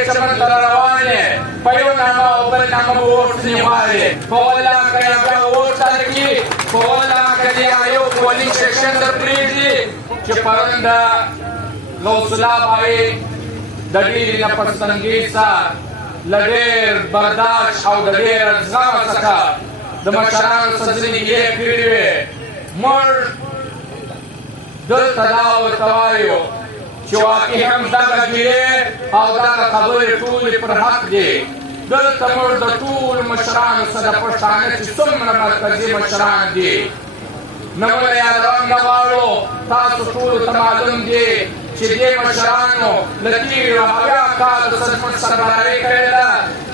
دې چمن ته روانې په یو نامه او بل نامه به ووټ ځنې غواړې په والله که یې بیا ووټ تاله کړي په والله که دې هغه یو ولي سیکشن در پرېږدي چې پرون د غوث الله بابې د ډېرې نفس‌تنګۍ څخه له ډېر برداشت او د ډېر زغمه څخه د مشرانو څخه ځینې ګیلې کړې وې موږ دلته دا ورته وایو چې واقعي هم دغه ګیلې او دغه خبرې ټولې پر حق دي دلته موږ د ټولو مشرانو څخه د پښتانه چې څومره مرکزي مشران دي نمونه یادول نه غواړو تاسو ټولو ته معلوم دي چې دې مشرانو له تېرو اویا کالو څخه زموږ سربداري کړې ده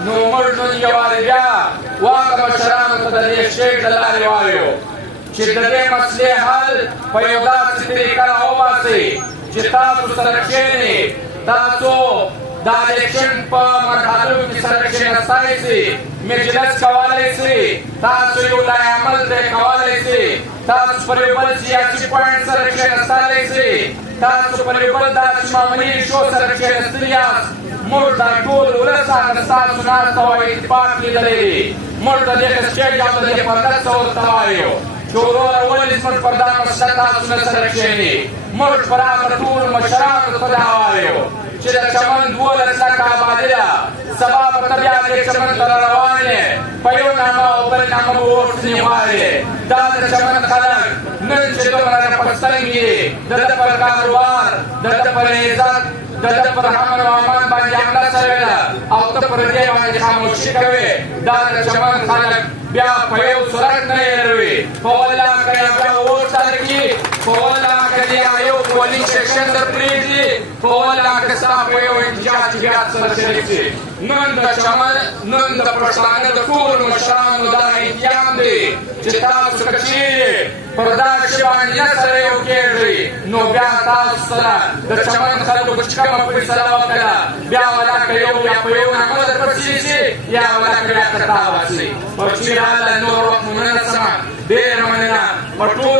نو موږ نن یو وارې بیا واکه مشرانو ته د دې شعر له لارې وایو چې د دې مسلې حل په یو داسې طریقه راوباسئ چې تاسو سره کښېنئ تاسو د الیکشن په مرحلو کې سره کښېنستی سئ مجلس کولی سئ تاسو یو لایعمل دی کولی سئ تاسو پر یو بل سیاسي پوینټ سره کښېنستلی سئ تاسو پر یو بل داسې معمولي شو سره کښېنستلي یاست موږ دا ټول ولس هغه ستاسو ناسته او اتفاق لیدلی دی موږ د دې سټیج او د دې پرده څه ورته وایو چې وروره ولې زموږ پر دا مسله تاسو نه سره کښېنئ موږ پر هغه ټولو مشرانو ته دا وایو چې د چمن 12 لکه آبادي ده سبا به ته بیا دې چمن ته روان یې په یو نامه او بل نامه به ووټ ځنې غواړې دا د چمن خلک نن چې دومره نفس‌تنګ دي د ده پر کاروبار د ده پر عزت د ده پر امن او امان باندې حمله شوې ده او ته پر دې باندې خاموشي کوې دا د چمن خلک بیا په یو صورت نه هېروي په والله که یې بیا ووټ تاله کړي په والله که دې هغه یو ولي سیکشن در پرېږدي په والله که ستا په یو احتجاج کې بیا سره شریک شي نن د چمن نن د پښتانه د ټولو مشرانو دا احتیام دی چې تاسو که چیرې پر دا شي باندې نه سره یو کېږئ نو بیا تاسو سره د چمن خلکو چې کومه فیصله وکړه بیا ولا که یو یا په یو نامه درپسې شي یا ولا که بیا کتاب شي په چیرې حاله نور وخت مو نه رسمه ډېره مننه په ټول